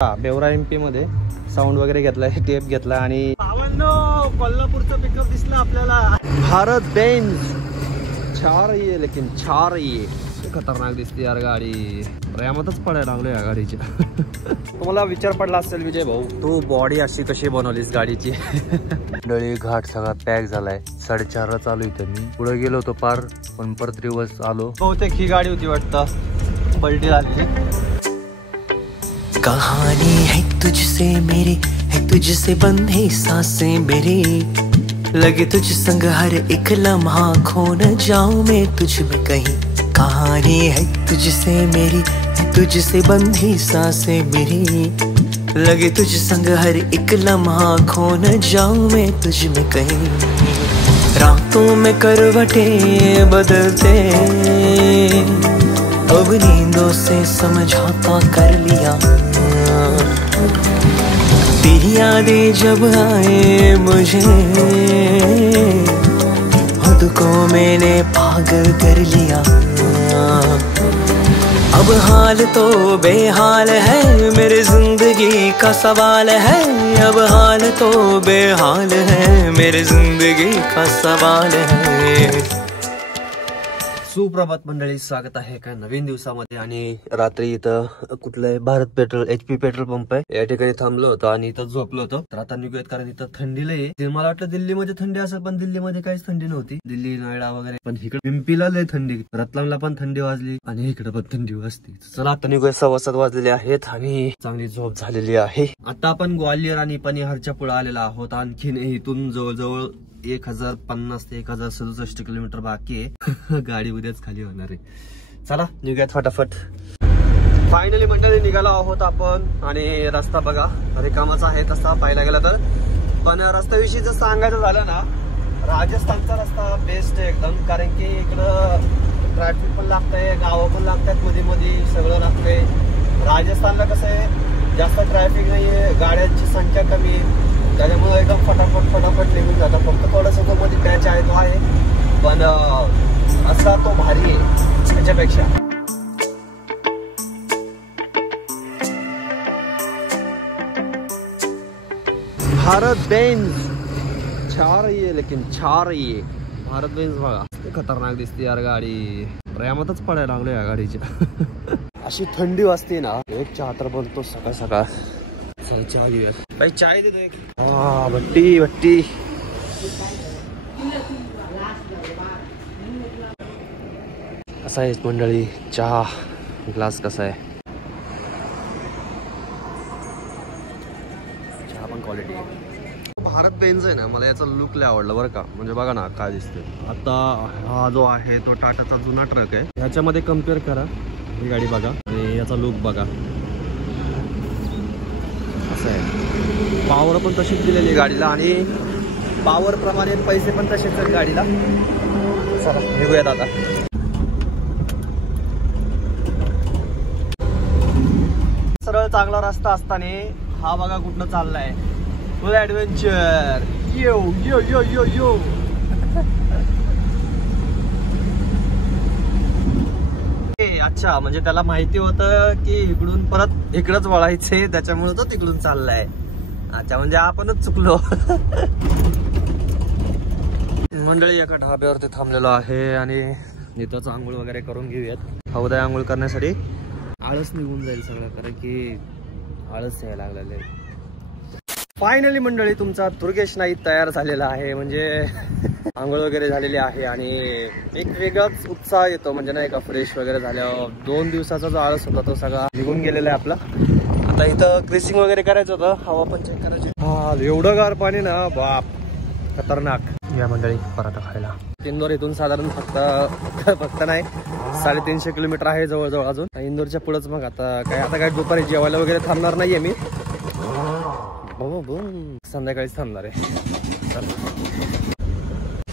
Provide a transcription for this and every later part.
Bewra MP मध्ये sound वगैरे घेतलाय, टेप घेतलाय आणि कोल्हापूरचं पिकअप दिसलं आपल्याला। भारत बेंज 4 ये लेकिन 4 ये खतरनाक दिसते यार गाडी, प्रेमातच पडायला लागलो या गाडीच्या। तुम्हाला विचार पडला असेल विजय भाऊ, तू बॉडी अशी कशी बनवलीस गाडीची? डळी घाट सगळा पॅक झालाय, 4:30 चालू इथे मी पुढे गेलो होतो पार, पण परत रिवर्स आलो। बहुतेक ही गाडी होती वाटतं, पलटी झाली। कहानी है तुझसे मेरी, है तुझसे बंधे सांसें मेरी, लगे तुझ संग हर एक लम्हा खो न जाऊं मैं तुझ में कहीं। कहानी है तुझसे मेरी, है तुझसे बंधी सांसें मेरी, लगे तुझ संग हर एक लम्हा खो न जाऊं मैं तुझ में कहीं। रातों में करवटें बदलते, अब नींदों से समझौता कर लिया। तेरी यादें जब आए मुझे, खुद को मैंने पागल कर लिया। अब हाल तो बेहाल है, मेरी जिंदगी का सवाल है। अब हाल तो बेहाल है, मेरी जिंदगी का सवाल है। सुप्रभात मंडळी, स्वागत आहे एका नवीन दिवसामध्ये। आणि रात्री इथं कुठलं Bharat petrol HP petrol pump आहे, या ठिकाणी थांबलो होतो आणि इथं झोपलो होतो। तर आता निघूयात, कारण इथं थंडी लय। मला वाटलं दिल्लीमध्ये थंडी असेल, पण दिल्लीमध्ये काहीच थंडी नव्हती, दिल्ली नोएडा वगैरे। पण इकडे पिंपीला लय थंडी, रतलामला पण थंडी वाजली आणि इकडे पण थंडी वाजती। चला आता निघूया, 7:15 वाजलेले आहेत आणि चांगली झोप झालेली आहे। आता आपण ग्वालियर आणि पनिहारच्या पुढे आलेला आहोत। आणखीन इथून जवळजवळ 1050 ते 1067 किलोमीटर बाकी आहे। गाडी उद्याच खाली होणार आहे। चला निघूयात फटाफट। फायनली मंडळी निघालो आहोत आपण, आणि रस्ता बघा रिकामाच आहे तसा पाहायला गेला तर। पण रस्त्याविषयी जर सांगायचं झालं ना, राजस्थानचा रस्ता बेस्ट आहे एकदम, कारण की इकडं ट्रॅफिक पण लागतंय, गावं पण लागतात, मध्ये मध्ये सगळं लागतंय। राजस्थानला कसं आहे, जास्त ट्रॅफिक नाहीये, गाड्यांची संख्या कमी आहे, त्याच्यामुळे एकदम फटाफट निघून जातात। फक्त थोडंसं तो मध्ये पॅच आहे तो आहे, पण असा तो भारी आहे त्याच्यापेक्षा। भारत बेंज 4 ये लेकिन 4 ये भारत बेंज बघा, खतरनाक दिसते यार गाडी, प्रेमातच पडायला लागलो या गाडीच्या। अशी थंडी वाजते ना, एक चहा तर बनतो सकाळ सकाळ। चल चहा घेऊया, भाई चाय दे दो एक। भट्टी कसा आहे मंडळी चहा, ग्लास कसा आहे, चहा पण क्वालिटी आहे। भारत बेंज आहे ना, मला याचा लुक लय आवडला बरं का। म्हणजे बघा ना काय दिसतंय। आता हा जो आहे तो टाटाचा जुना ट्रक आहे, ह्याच्यामध्ये कम्पेअर करा ही गाडी बघा आणि याचा लुक बघा असं आहे। पावर पण तशीच दिलेली गाडीला, आणि पावर प्रमाणे पैसे पण तसेच आहेत गाडीला। चला निघूयात आता। सरळ चांगला रस्ता असताना हा बघा कुठनं चाललाय, फुल ऍडव्हेंचर। यो यो यो यो यो अच्छा, म्हणजे त्याला माहिती होतं की इकडून परत इकडंच वळायचंय, त्याच्यामुळे तो तिकडून चाललाय। अच्छा, म्हणजे आपणच चुकलो। मंडळी एका ढाब्यावरती थांबलेलो आहे आणि इथंच आंघोळ वगैरे करून घेऊयात। हौदा आंघोळ करण्यासाठी आळस निघून जाईल सगळं, कारण की आळस यायला लागलेलं आहे। फायनली मंडळी तुमचा दुर्गेश नाईक तयार झालेला आहे, म्हणजे आंघोळ वगैरे झालेली आहे आणि एक वेगळाच उत्साह येतो, म्हणजे नाही का फ्रेश वगैरे झाल्यावर। 2 दिवसाचा जो आळस होता तो सगळा निघून गेलेला आहे आपला। आता इथं क्रिसिंग वगैरे करायचं होतं, हवा पण चेक करायची। हा एवढं गार पाणी ना, बाप खतरनाक। या मंडळी पराठा खायला इंदोर इथून साधारण फक्त नाही 350 किलोमीटर आहे जवळजवळ अजून इंदोरच्या पुढेच। मग आता काय दुपारी जेवायला वगैरे थांबणार नाहीये मी, संध्याकाळीच थांबणार आहे।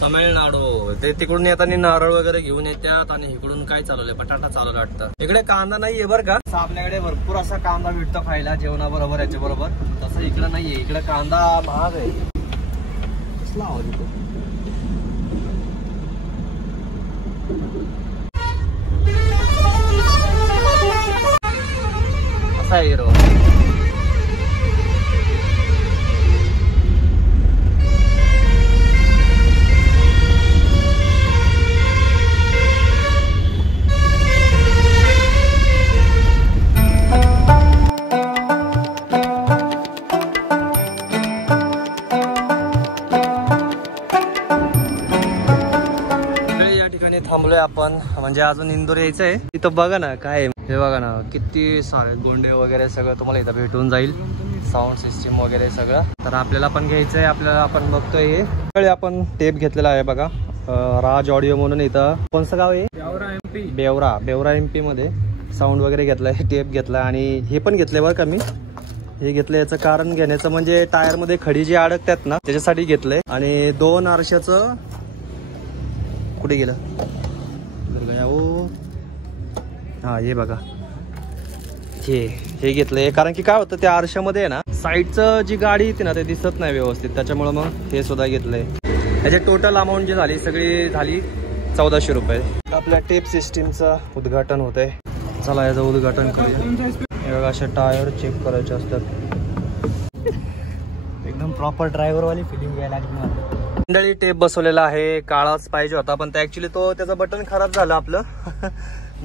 तमिळनाडू ते तिकडून येताना नारळ वगैरे घेऊन येतात, आणि इकडून काय चालवलंय, बटाटा चालवलं वाटतं। इकडे कांदा नाहीये बरं का, आपल्याकडे भरपूर असा कांदा भेटतो खायला जेवणाबरोबर, याच्या बरोबर। तसं इकडे नाहीये, इकडे कांदा महाग आहे। कसला आवाज येतो, असा हिरो आपण, म्हणजे अजून इंदोर यायचं आहे. इथं बघा ना काय आहे, हे बघा ना किती सारे गोंडे वगैरे सगळं तुम्हाला इथं भेटून जाईल. साऊंड सिस्टीम वगैरे सगळं. तर आपल्याला पण घ्यायचं आहे. आपल्याला आपण बघतोय हे आपण टेप घेतलेला आहे बघा, राज ऑडिओ म्हणून. इथं कोणतं गाव आहे? बेवरा MP मध्ये साऊंड वगैरे घेतलाय, टेप घेतलाय आणि हे पण घेतलंय बरं का मी. हे घेतलं याचं कारण घेण्याचं म्हणजे टायर मध्ये खडी जी अडकतात ना त्याच्यासाठी घेतलंय. आणि 2 आरशाचं कुठे गेलं ओ, हा हे बघा हे घेतलंय. कारण की काय होतं त्या आरशामध्ये आहे ना साईडचं जी गाडी येते ना ते दिसत नाही व्यवस्थित, त्याच्यामुळे मग हे सुद्धा घेतलंय. याची टोटल अमाऊंट जी झाली सगळी झाली 1400 रुपये. आपल्या टेप सिस्टीमचं उद्घाटन होत आहे. चला याचं उद्घाटन करूया. हे बघा अशा टायर चेक करायचे असतात. एकदम प्रॉपर ड्रायव्हर वाली फिलिंग यायला लागली मला. मंडळी टेप बसवलेला आहे, काळाच पाहिजे होता पण ऍक्च्युली तो त्याचं बटन खराब झालं. आपलं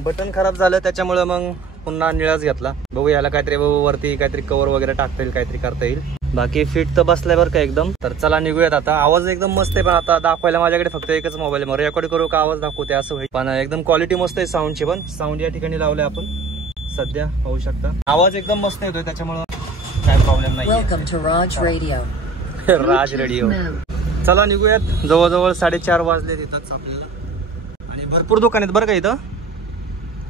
बटन खराब झालं त्याच्यामुळे मग पुन्हा निळाच घेतला. बघू याला काहीतरी वरती काहीतरी कव्हर वगैरे टाकता येईल, काहीतरी करता येईल. बाकी फिट तर बसलाय बरं का एकदम. तर चला निघूयात आता. आवाज एकदम मस्त आहे पण आता दाखवायला माझ्याकडे फक्त एकच मोबाईल आहे. रेकॉर्ड करू का आवाज दाखवते असं होईल. पण एकदम क्वालिटी मस्त आहे साऊंडची पण. साऊंड या ठिकाणी लावलंय आपण सध्या पाहू शकता. आवाज एकदम मस्त येतोय त्याच्यामुळे काय प्रॉब्लेम नाही. राज रेडिओ. चला निघूयात. जवळजवळ 4:30 वाजले तिथंच आपल्याला. आणि भरपूर दुकान आहेत बरं का इथं.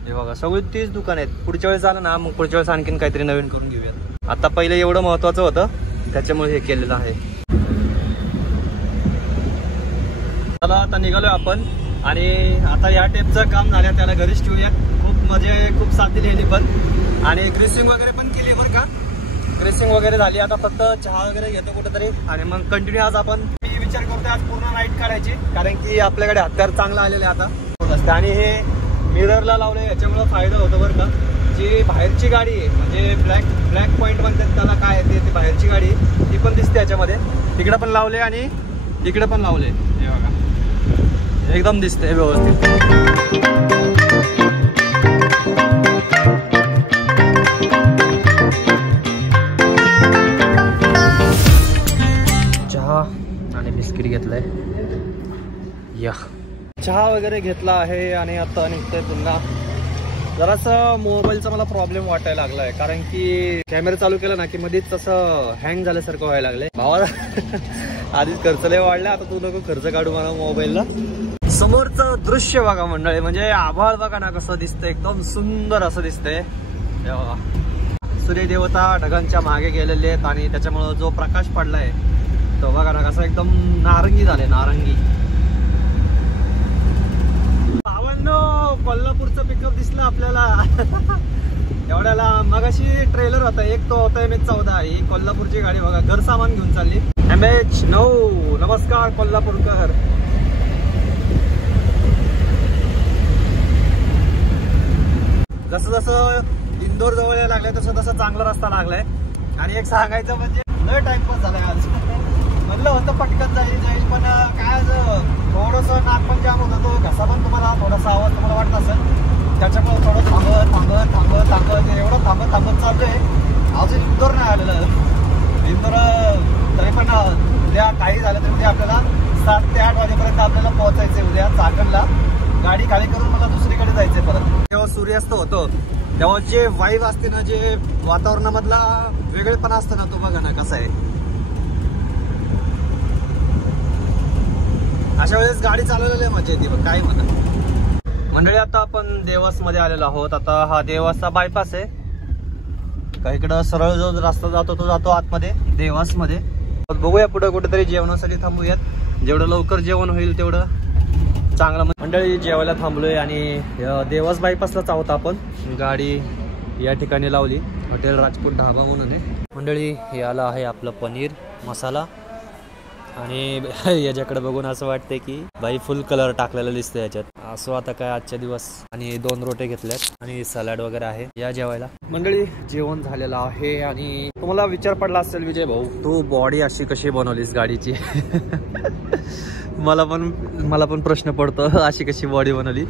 हे बघा सगळी 30 दुकान आहेत. पुढच्या वेळेस आलं ना मग पुढच्या वेळेस आणखीन काहीतरी नवीन करून घेऊयात. आता पहिले एवढं महत्वाचं होतं त्याच्यामुळे हे केलेलं आहे. चला आता निघालोय आपण. आणि आता या टेपचं काम झालं त्याला घरीच ठेवूयात. खूप मजा आहे, खूप साथ दिली ह्यानी पण. आणि ग्रेसिंग वगैरे पण केली बरं का. ग्रेसिंग वगैरे झाली. आता फक्त चहा वगैरे घेतो कुठेतरी आणि मग कंटिन्यू आज आपण मी विचार करतोय आज पूर्ण नाईट काढायची. कारण की आपल्याकडे हत्यार चांगला आलेले आता. आणि हे मिररला लावले याच्यामुळे फायदा होतो बरं का. जी बाहेरची गाडी आहे म्हणजे ब्लॅक पॉईंट म्हणतात त्याला, काय आहे ती बाहेरची गाडी ती पण दिसते याच्यामध्ये. तिकडे पण लावले आणि इकडे पण लावले. हे बघा एकदम दिसते व्यवस्थित. चहा आणि बिस्किट घेतलंय. या चहा वगैरे घेतला आहे आणि आता निघतोय पुन्हा. जरासं मोबाईलचा मला प्रॉब्लेम वाटायला लागलाय कारण की कॅमेरा चालू केला ना की मध्येच तसं हँग झाल्यासारखं व्हायला लागलंय. भावाला आधीच खर्च लय वाढला, आता तू नको खर्च काढू मला मोबाईलला. समोरचं दृश्य बघा मंडळी, म्हणजे आभाळ बघा ना कसं दिसतंय, एकदम सुंदर असं दिसतंय. सूर्यदेवता ढगांच्या मागे गेलेले आहेत आणि त्याच्यामुळं जो प्रकाश पडलाय तो बघा ना कसं एकदम नारंगी झाले, नारंगी. कोल्हापूरचं पिकअप दिसलं आपल्याला. एवढ्याला मगाशी ट्रेलर होता एक, तो होता MH14. ही कोल्हापूरची गाडी बघा, घर सामान घेऊन चालली. MH9. नमस्कार कोल्हापूरकर. जसं जसं इंदोर जवळ यायला लागलाय तसं तसं चांगला रस्ता लागलाय. आणि एक सांगायचं म्हणजे लय टाइमपास झालाय आज. म्हणलं होतं पटकन जाईल पण काय थोडंसं नाक पण जाम होता, तो घसा पण तुम्हाला थोडासा आवाज तुम्हाला वाटत असेल त्याच्यामुळे थोडं थांबत एवढं थांबत चाललंय. अजून इंदोर नाही आलेलं. इंदोर तरी पण उद्या काही झालं तरी उद्या आपल्याला 7 ते 8 वाजेपर्यंत आपल्याला पोहोचायचंय. उद्या चाकणला गाडी खाली करून मला दुसरीकडे जायचंय परत. जेव्हा सूर्यास्त होतो तेव्हा जे वाईब असते ना, जे वातावरणामधला वेगळेपणा असतं ना, तो बघा ना कसा आहे. अशा वेळेस गाडी चालवलेली मजा येते बघ, काय म्हणा. मंडळी आता आपण देवास मध्ये आलेलो आहोत. आता हा देवासचा बायपास आहे का. इकडं सरळ जो रस्ता जातो तो जातो आतमध्ये देवास मध्ये. बघूया पुढे कुठेतरी जेवणासाठी थांबूयात. जेवढं लवकर जेवण होईल तेवढं चांगलं. मंडळी जेवायला थांबलोय आणि देवास बायपासलाच आहोत आपण. गाडी या ठिकाणी लावली, हॉटेल राजपूत ढाबा म्हणून आहे. मंडळी हे आलं आहे आपलं पनीर मसाला. आणि याच्याकडे बघून असं वाटतंय की बाई फुल कलर टाकलेला दिसतोय याच्यात. असो आता काय आजच्या दिवस. आणि 2 रोटे घेतल्यात आणि सलाड वगैरे आहे. या जेवायला. मंडळी जेवण झालेलं आहे. आणि तुम्हाला विचार पडला असेल विजय भाऊ तू बॉडी अशी कशी बनवलीस गाडीची. मला पण प्रश्न पडतो अशी कशी बॉडी बनवली.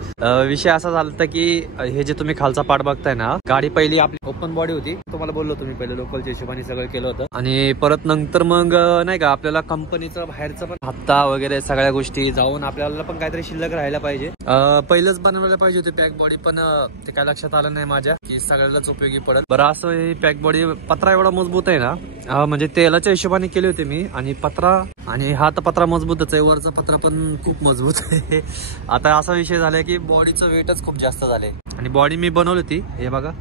विषय असा झाला की हे जे तुम्ही खालचा पार्ट बघताय ना, गाडी पहिली आपली ओपन बॉडी होती. तुम्हाला बोललो तुम्ही पहिले लोकलच्या हिशोबाने सगळं केलं होतं. आणि परत नंतर मग नाही का आपल्याला कंपनीचं बाहेरचं पण हप्ता वगैरे सगळ्या गोष्टी जाऊन आपल्याला पण काहीतरी शिल्लक राहायला पाहिजे. पहिलंच बनवायला पाहिजे होते पॅक बॉडी, पण ते काय लक्षात आलं नाही माझ्या की सगळ्यालाच उपयोगी पडत. बरं असं ही पॅक बॉडी पत्रा एवढा मजबूत आहे ना, म्हणजे तेलाच्या हिशोबाने केले होते मी, आणि पत्रा आणि हा तर पत्रा मजबूतच आहे, वरचा पत्रा पण खूप मजबूत आहे. आता असा विषय झालाय की बॉडीचं वेटच खूप जास्त झालंय. आणि बॉडी मी बनवली होती, हे बघा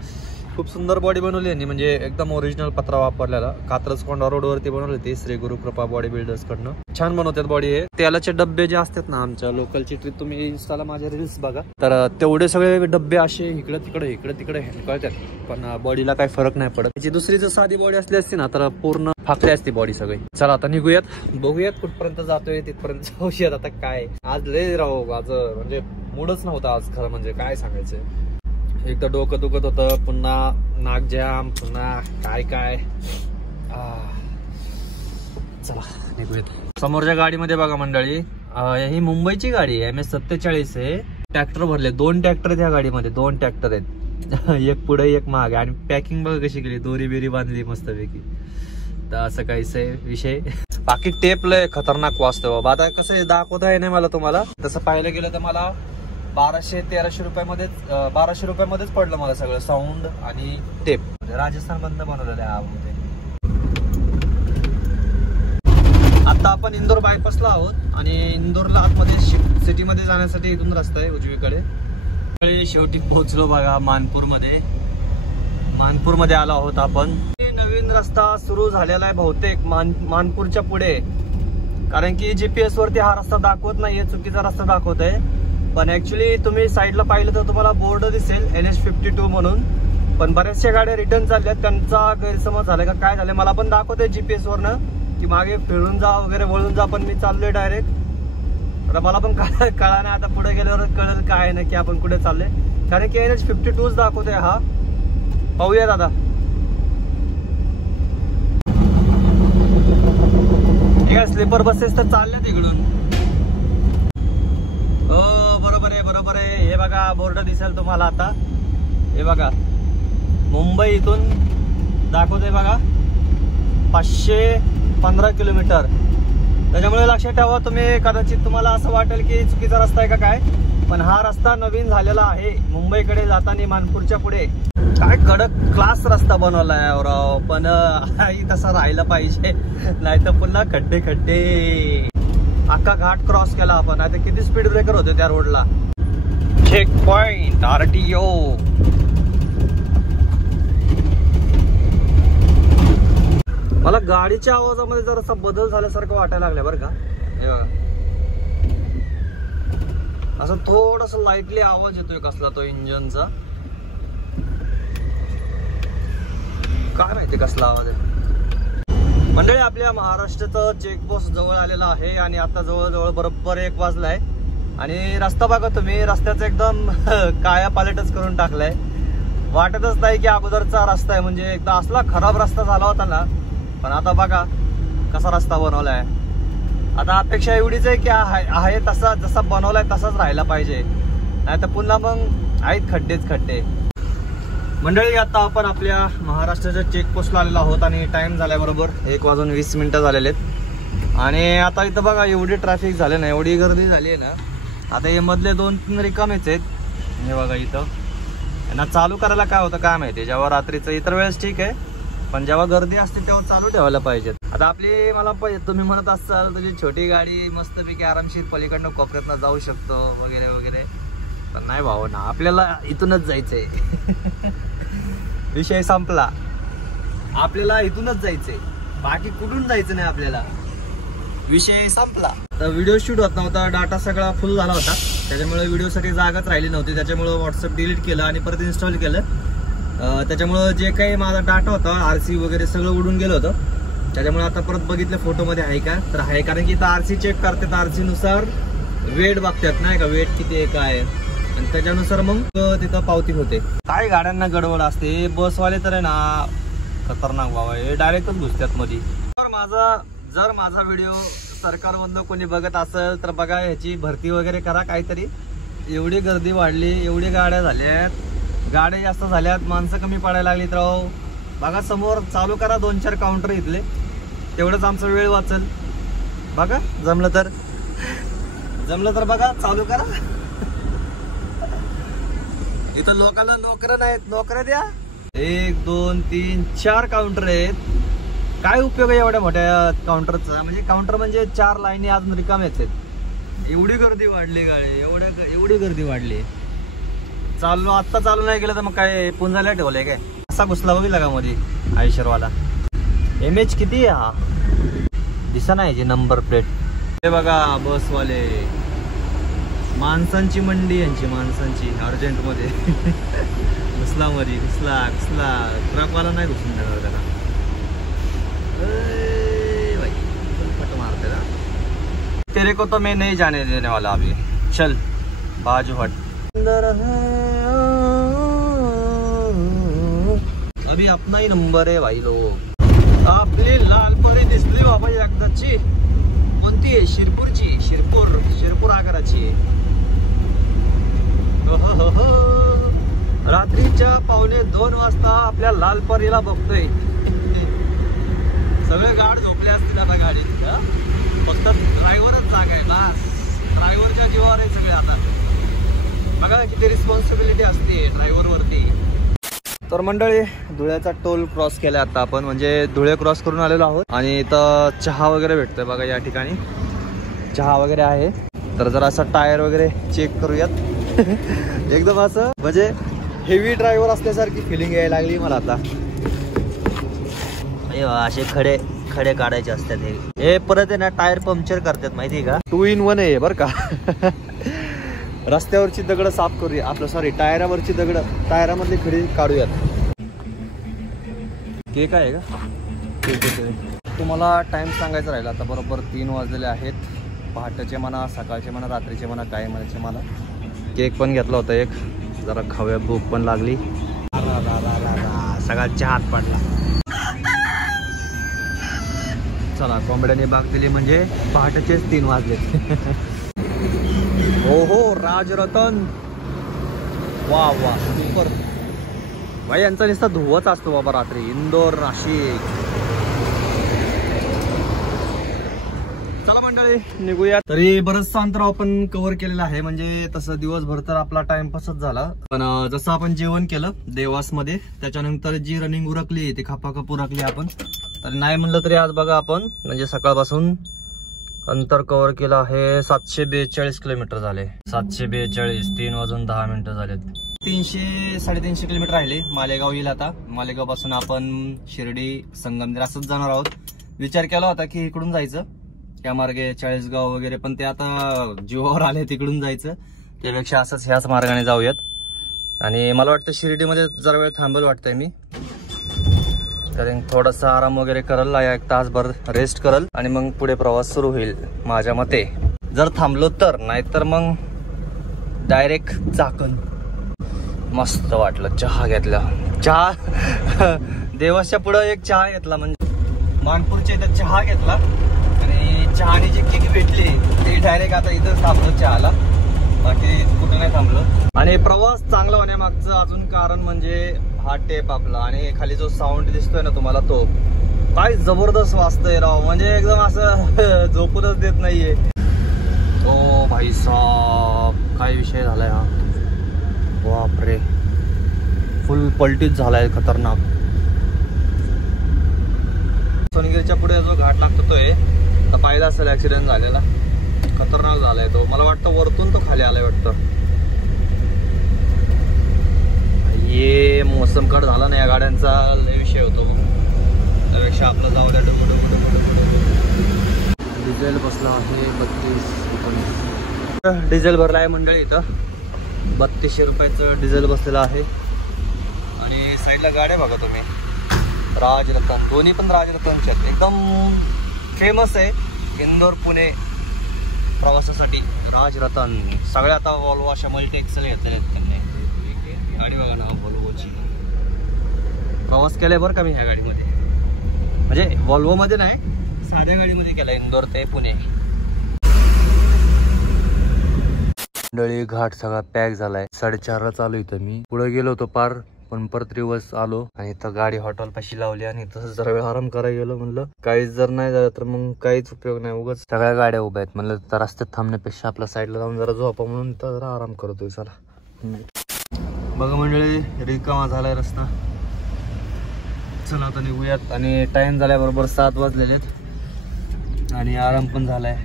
खूप सुंदर बॉडी बनवली आहे, म्हणजे एकदम ओरिजिनल पत्रा वापरलेला. कात्रजकोंडा रोड वरती बनवली होती श्री गुरु कृपा बॉडी बिल्डर्स कडनं. छान बनवतात बॉडी. हे तेलाचे डब्बे जे असतात ना आमच्या लोकलची ट्रिप, तुम्ही इन्स्टाला माझे रील्स बघा, तर तेवढे सगळे डब्बे असे इकडे तिकडे कळतात, पण बॉडीला काही फरक नाही पडत. त्याची दुसरी जर साधी बॉडी असली असती ना तर पूर्ण फाकली असती बॉडी सगळी. चला आता निघूयात, बघूयात कुठपर्यंत जातोय, तिथपर्यंत जाऊयात. आता काय आज लय राहू, आज म्हणजे मूडच नव्हता आज खरं म्हणजे, काय सांगायचं. एक तर डोकं दुखत होतं, पुन्हा नाक जाम, पुन्हा काय काय. चला निघूयात. समोरच्या गाडीमध्ये बघा मंडळी, ही मुंबईची गाडी आहे, MS47 आहे. ट्रॅक्टर भरले, 2 ट्रॅक्टर आहेत ह्या गाडीमध्ये, 2 ट्रॅक्टर आहेत. एक पुढे एक मागे, आणि पॅकिंग बघा कशी केली, दोरी बिरी बांधली मस्तपैकी. तर असं काहीच विषय. बाकी टेप लय खतरनाक वाजतो बाबा. आता कसं दाखवत आहे नाही मला तुम्हाला, तसं पाहायला गेलं तर मला 1200-1300 रुपयामध्येच 1200 रुपयामध्येच पडलं मला सगळं, साऊंड आणि टेप. राजस्थान बंद बनवलेलं आहे. आता आपण इंदोर बायपासला आहोत, आणि इंदोरला आतमध्ये सिटीमध्ये जाण्यासाठी इथून रस्ता आहे उजवीकडे. शेवटी पोहोचलो बघा मानपूरमध्ये आलो आहोत आपण. नवीन रस्ता सुरू झालेला आहे बहुतेक मानपूरच्या पुढे, कारण की GPS वरती हा रस्ता दाखवत नाहीये, चुकीचा रस्ता दाखवत आहे. पण ऍक्च्युली तुम्ही साईडला पाहिलं तर तुम्हाला बोर्ड दिसेल NH52 म्हणून, पण बऱ्याचशा गाड्या रिटर्न चालल्यात, त्यांचा गैरसमज झालाय का काय झालंय. मला पण दाखवतंय GPS वरनं की मागे फिरून जा वगैरे, वळून जा, पण मी चाललोय डायरेक्ट. तर मला पण कळा नाही, आता पुढे गेल्यावर कळेल काय नक्की आपण कुठे चाललोय, कारण की NH52 दाखवतोय हा. पाहूया दादा. ठीक आहे, स्लीपर बसेस तर चालल्यात इकडून. हो बरोबर आहे. हे बघा बोर्ड दिसेल तुम्हाला आता, हे बघा मुंबई इथून दाखवतोय बघा 515 किलोमीटर. त्याच्यामुळे लक्षात ठेवा तुम्ही, कदाचित तुम्हाला असं वाटेल की चुकीचा रस्ता आहे का काय, पण हा रस्ता नवीन झालेला आहे मुंबईकडे जाताना मानपूरच्या पुढे. काय कडक क्लास रस्ता बनवलाय राव, पण तसा राहिला पाहिजे, नाही तर पुन्हा खड्डे. अख्खा घाट क्रॉस केला आपण, आता किती स्पीड ब्रेकर होते त्या रोडला. Check point RTO. मला गाडीच्या आवाजामध्ये जरासा बदल झाल्यासारखं वाटायला लागलं बरं का. हे बघा असं थोडस लाईटली आवाज येतोय कसला तो इंजनचा, काय माहिती कसला आवाज आहे. मंडळी आपल्या महाराष्ट्राचं चेकपोस्ट जवळ आलेला आहे, आणि आता जवळजवळ बरोबर 1 वाजलाय. आणि रस्ता बघा तुम्ही, रस्त्याचं एकदम काया पालटच करून टाकलाय. वाटतच नाही की अगोदरचा रस्ता आहे, म्हणजे एकदा असला खराब रस्ता झाला होता ना, पण आता बघा कसा रस्ता बनवलाय. आता अपेक्षा एवढीच आहे की आहे तसा जसा बनवलाय तसाच राहायला पाहिजे, नाही तर पुन्हा मग आहेत खड्डे. मंडळी आता आपण आपल्या महाराष्ट्राच्या चेकपोस्टला आलेलो आहोत, आणि टाइम झालाय बरोबर 1:20 झालेले आहेत. आणि आता इथं बघा एवढी ट्रॅफिक झाले ना, एवढी गर्दी झाली आहे ना. आता हे मधले 2-3 रिकामेच आहेत. हे बघा इथं यांना चालू करायला काय होतं काय माहिती. जेव्हा रात्रीचं इतर वेळेस ठीक आहे, पण जेव्हा गर्दी असते तेव्हा चालू ठेवायला पाहिजेत. आता आपली मला तुम्ही म्हणत असाल तुझी छोटी गाडी मस्तपैकी आरामशीर पलीकडनं कोपऱ्यातनं जाऊ शकतो वगैरे, पण नाही भाऊ ना, आपल्याला इथूनच जायचंय. विषय संपला, आपल्याला इथूनच जायचंय, बाकी कुठून जायचं नाही आपल्याला. विषय संपला. तर व्हिडिओ शूट होत नव्हता, डाटा सगळा फुल झाला होता, त्याच्यामुळे व्हिडिओसाठी जागाच राहिली नव्हती. त्याच्यामुळे व्हॉट्सअप डिलीट केलं आणि परत इन्स्टॉल केलं. त्याच्यामुळे जे काही माझा डाटा होता RC वगैरे सगळं उडून गेलं होतं. त्याच्यामुळे आता परत बघितलं फोटोमध्ये आहे का, तर आहे, कारण की इथं RC चेक करतात, RC नुसार वेट बघतात नाही का, वेट किती आहे काय, आणि त्याच्यानुसार मग तिथं पावती होते. काय गाड्यांना गडबड असते, बसवाले तर आहे ना खतरनाक बाबा, हे डायरेक्टच घुसतात मध्ये. जर माझा व्हिडिओ सरकार बंद कोणी बघत असेल तर बघा, ह्याची भरती वगैरे करा काहीतरी. एवढी गर्दी वाढली, एवढी गाड्या झाल्यात, गाड्या जास्त झाल्यात, माणसं कमी पडायला लागलीत राव. बघा समोर चालू करा 2-4 काउंटर इथले, तेवढंच आमचा वेळ वाचल. बघा जमलं तर बघा चालू करा. इथं लोकांना नोकऱ्या नाहीत, नोकऱ्या द्या. 1 2 3 4 काउंटर आहेत. काय उपयोग आहे एवढ्या मोठ्या काउंटरचा? म्हणजे काउंटर म्हणजे 4 लाईनी अजून रिकाम्याच आहेत. एवढी गर्दी वाढली गाडी, एवढी गर्दी वाढली. आत्ता चालू नाही केलं तर मग काय पुंजाला ठेवलंय काय? असा घुसला बघितला का मध्ये आयशरवाला. MH किती आहे हा? दिसा नाही जे नंबर प्लेट. हे बघा बसवाले, माणसांची मंडी यांची, माणसांची अर्जंट मध्ये. घुसला मध्ये, घुसला ट्रकवाला नाही घुसून देणार त्याला. भाई फट मारते ना. तेरे को तो मैं नहीं जाने देने वाला अभी, चल बाजू हट. अभी अपना ही नंबर है भाई लोग. आपली लाल परी दिसली बाबा एकदाची. कोणती आहे? शिरपूरची. शिरपूर आगाराची. रात्रीच्या 1:45 वाजता आपल्या लाल परीला बघतोय. सगळे गाड झोपले असतील आता गाडीत. फक्त ड्रायव्हरच जागा आहे ना. ड्रायव्हरच्या जीवावर आहे सगळे आता. बघा किती रिस्पॉन्सिबिलिटी असते ड्रायव्हर वरती. तर मंडळी, धुळ्याचा टोल क्रॉस केला आता आपण. म्हणजे धुळे क्रॉस करून आलेलो आहोत. आणि इथं चहा वगैरे भेटतोय बघा या ठिकाणी. चहा वगैरे आहे. तर जरा असं टायर वगैरे चेक करूयात. एकदम असं म्हणजे हेवी ड्रायव्हर असल्यासारखी फिलिंग यायला लागली मला आता. असे खडे काढायचे असतात हे परत आहे ना. टायर पंक्चर करतात माहिती आहे का? 2 in 1 आहे बरं का. रस्त्यावरची दगड साफ करूया. आपलं सॉरी, टायरावरची दगड, टायरामधली खडी काढूयात. केक आहे का? तुम्हाला टाइम सांगायचा राहिला. आता बरोबर 3 वाजलेले आहेत. पहाटेचे म्हणा, सकाळचे म्हणा, रात्रीचे म्हणा, काय म्हणायचे मला. केक पण घेतला होता एक. जरा खाऊया, भूक पण लागली. सगळा चहात पडला. चला, कोंबड्याने बाग दिली म्हणजे पहाटेचेच 3 वाजले. हो राजरतन. वा सुपर भाई. यांचा नुसता धुवच असतो बाबा रात्री. इंदोर, नाशिक. चला मंडळी, निघूया. तरी बरंच अंतर आपण कव्हर केलेलं आहे. म्हणजे तसं दिवसभर तर आपला टाइमपासच झाला. पण जसं आपण जेवण केलं देवास मध्ये, त्याच्यानंतर जी रनिंग उरकली ती खापाखप उरकली आपण. तर नाही म्हणलं तरी आज बघा आपण म्हणजे सकाळपासून अंतर कव्हर केलं आहे. 742 किलोमीटर झाले. 742. 3 वाजून 10 मिनिटं झालेत. 300-350 किलोमीटर राहिले. मालेगाव येईल आता. मालेगाव पासून आपण शिर्डी, संगमनेर असंच जाणार आहोत. विचार केला होता की इकडून जायचं त्या मार्गे, चाळीसगाव वगैरे, पण ते आता जीवावर आले तिकडून जायचं. त्यापेक्षा असंच ह्याच मार्गाने जाऊयात. आणि मला वाटतं शिर्डीमध्ये जरा वेळ थांबेल वाटतंय मी. कारण थोडासा आराम वगैरे करल, 1 तासभर रेस्ट करल आणि मग पुढे प्रवास सुरू होईल माझ्या मते, जर थांबलो तर. नाहीतर मग डायरेक्ट चाकण. मस्त वाटलं. चहा घेतला. चहा देवाच्या पुढं एक चहा घेतला. म्हणजे मानपूरच्या इथं चहा घेतला. आणि चहाने जी किक भेटली ती डायरेक्ट आता इथं थांबलो चहाला. बाकी कुठं नाही थांबलो. आणि प्रवास चांगला होण्यामागचं अजून कारण म्हणजे हा टेप आपला. आणि खाली जो साऊंड दिसतोय ना तुम्हाला, तो काय जबरदस्त वाजतोय राव. म्हणजे एकदम असं झोपूनच देत नाहीये. ओ भाई साहब, काय विषय झालाय हा. बापरे, फुल पलटीच झालाय खतरनाक. सोनगिरीच्या पुढे जो घाट लागतो तो आहे. आता पाहिला असेल ऍक्सिडेंट झालेला. खतरनाक झालाय तो. मला वाटतं वरतून तो खाली आलाय वाटतं. ये मोसम कट झाला ना या गाड्यांचा, लय विषय होतो. त्यापेक्षा आपलं जाऊ द्या. डिझेल बसला आहे 32-19. डिझेल भरला आहे मंडळी इथं. 3200 रुपयाचं डिझेल बसलेलं आहे. आणि साईडला गाड्या बघा तुम्ही, राजरतन. दोन्ही पण राजरतनच्या आहेत. एकदम फेमस आहे इंदोर पुणे प्रवासासाठी राजरतन. सगळ्या आता वॉल्वो अशा मल्टी एक्सेल घेतलेले आहेत त्यांनी. गाडी बघा ना वॉल्वोची. प्रवास केलाय बरं का मी ह्या गाडीमध्ये. म्हणजे वॉल्वो मध्ये नाही, साध्या गाडीमध्ये केला. इंदोर ते पुणे. मंडळी, घाट सगळा पॅक झालाय. 4:30ला चालू इथं मी. पुढे गेलो होतो पार, पण परत रिवर्स आलो. आणि इथं गाडी हॉटेल पाशी लावली. आणि तसं जरा वेळ आराम करायला गेलो. म्हणलं काहीच जर नाही झालं तर मग काहीच उपयोग नाही. उगाच सगळ्या गाड्या उभ्या आहेत. म्हणलं तर रस्त्यात थांबण्यापेक्षा आपल्या साईडला जाऊन जरा झोपा म्हणून तर जरा आराम करतोय. चला बघा मंडळी, रिकामा झालाय रस्ता. चला आता निघूयात. आणि टाइम झालाय बरोबर 7 वाजलेलेत आणि आराम पण झालाय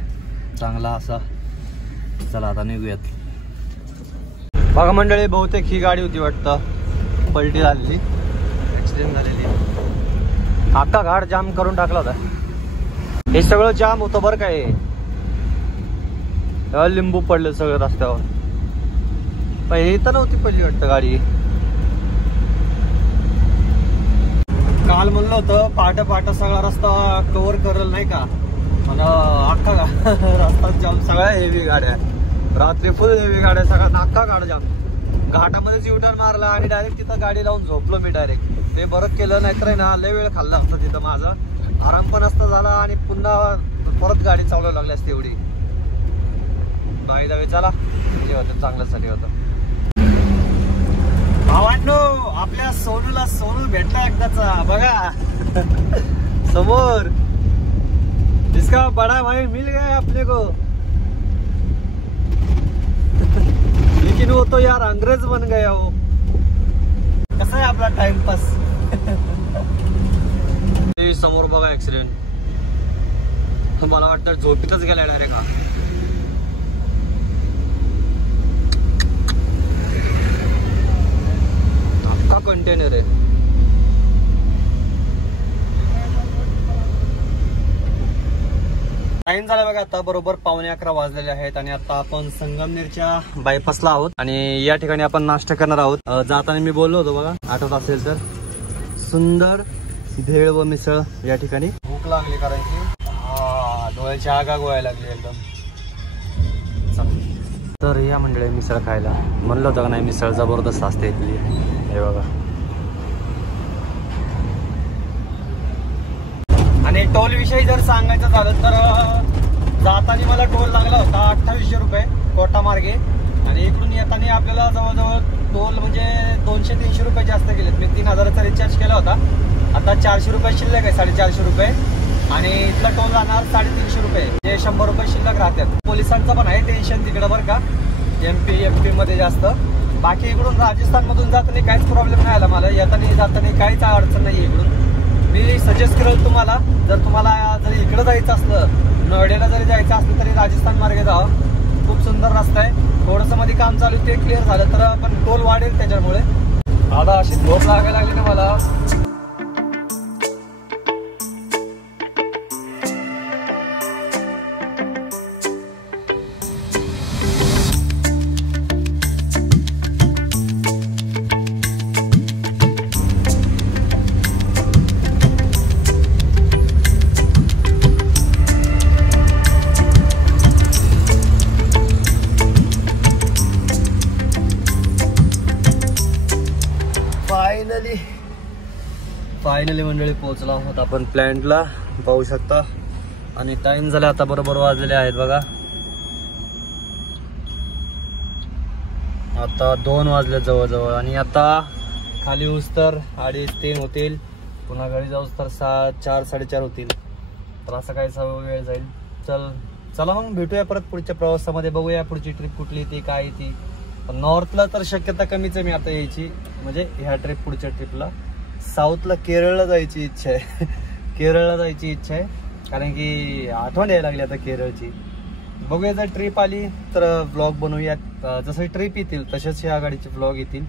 चांगला असा. चला आता निघूयात. बघा मंडळी, बहुतेक ही गाडी होती वाटतं, पलटी झालेली, ऍक्सिडेंट झालेली. अख्खा घाट जाम करून टाकला होता. हे सगळं जाम होतं बरं काय. लिंबू पडले सगळं रस्त्यावर. पहिले तर नव्हती पडली वाटतं गाडी. काल म्हणलं होतं पहाटे सगळा रस्ता कव्हर करल नाही का, पण अख्खा रस्ता जाम. सगळ्या हेवी गाड्या, रात्री फुल हेवी गाड्या, सगळ्या अख्खा गाडा जाम. घाटामध्येच युटर्न मारला आणि डायरेक्ट तिथं गाडी लावून झोपलो मी डायरेक्ट. ते बरं केलं, नाहीतर ना लय वेळ खाल्ला असता तिथं माझा. आराम पण असता झाला आणि पुन्हा परत गाडी चालवायला लागली असते एवढी. बाई दावे चला, जे होतं चांगल्यासाठी होतं. भावांनो, आपल्या सोनूला सोनू भेटला एकदाचा. बघा समोर, इसका बड़ा भाई मिल गया अपने को. लेकिन वो तो यार अंग्रेज बन गया हो. कसा आहे आपला टाइमपास. समोर बघा ऍक्सिडेंट. मला वाटतं झोपीतच गेला डायरेक्ट हा. अख्खा कंटेनर आहे. टाइम झाला बघा आता बरोबर 11:15 वाजलेले आहेत आणि आता आपण संगमनेरच्या बायपासला आहोत आणि या ठिकाणी आपण नाश्ता करणार आहोत. जाताना मी बोललो होतो बघा, आठवत असेल तर, सुंदर भेळ व मिसळ या ठिकाणी. भूक लागली कारण की डोळ्याची आगा गोळायला लागली एकदम. तर या मंडळी मिसळ खायला म्हणलं होतं का नाही, मिसळ जबरदस्त असते इथली. हे बघा. आणि टोल विषयी जर सांगायचं झालं तर जाताना मला टोल लागला होता 2800 रुपये कोटा मार्गे आणि इकडून येताना आपल्याला जवळजवळ टोल म्हणजे 200-300 रुपये जास्त गेलेत. मी 3000चा रिचार्ज केला होता. आता 400 रुपये शिल्लक आहे, 450 रुपये. आणि इथला टोल राहणार 350 रुपये, जे 100 रुपये शिल्लक राहतात. पोलिसांचं पण आहे टेन्शन तिकडं बरं का, MP मध्ये जास्त. बाकी इकडून राजस्थान मधून जाताना काहीच प्रॉब्लेम नाही आला मला. येताना जाताना काहीच अडचण नाही इकडून. मी सजेस्ट करेल तुम्हाला, जर तुम्हाला जरी इकडं जायचं असलं, नोएडाला जरी जायचं असलं तरी राजस्थान मार्गे जावं. खूप सुंदर रस्ता आहे. थोडंसं मध्ये काम चालू ते क्लिअर झालं तर पण टोल वाढेल त्याच्यामुळे. आता अशी झोप लागायला लागली ना मला. फायनली मंडळी पोहोचलो आहोत आपण प्लॅन्टला, पाहू शकता. आणि टाइम झाला आता बरोबर वाजलेले आहेत बघा, आता 2 वाजले जवळजवळ. आणि आता खाली होऊस तर 2:30-3 होतील, पुन्हा घरी जाऊस तर 4-4:30 होतील. तर असं काय वेळ जाईल. चला मग भेटूया परत पुढच्या प्रवासामध्ये. बघूया पुढची ट्रिप कुठली ती काय ती. नॉर्थला तर शक्यता कमीच आहे मी आता यायची, म्हणजे ह्या ट्रिप पुढच्या ट्रिपला. साऊथला केरळला जायची इच्छा आहे. केरळला जायची इच्छा आहे कारण की आठवण यायला लागली आता केरळची. बघूया जर ट्रिप आली तर व्लॉग बनवूयात. जसं ट्रिप येतील तसेच ह्या गाडीचे व्लॉग येतील.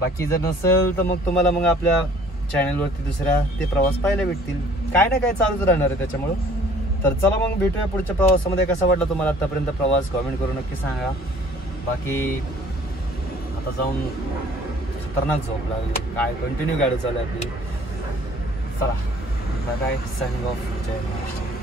बाकी जर नसेल तर मग तुम्हाला मग आपल्या चॅनलवरती दुसऱ्या ते प्रवास पाहायला भेटतील. काय ना काय चालूच राहणार आहे त्याच्यामुळं. तर चला मग भेटूया पुढच्या प्रवासामध्ये. कसा वाटला तुम्हाला आतापर्यंत प्रवास, कमेंट करून नक्की सांगा. बाकी आता जाऊन खतरनाक झोप लागली, काय कंटिन्यू गाडी चालू आहे आपली. चला बाय बाय, साइनिंग ऑफ. जय महाराष्ट्र.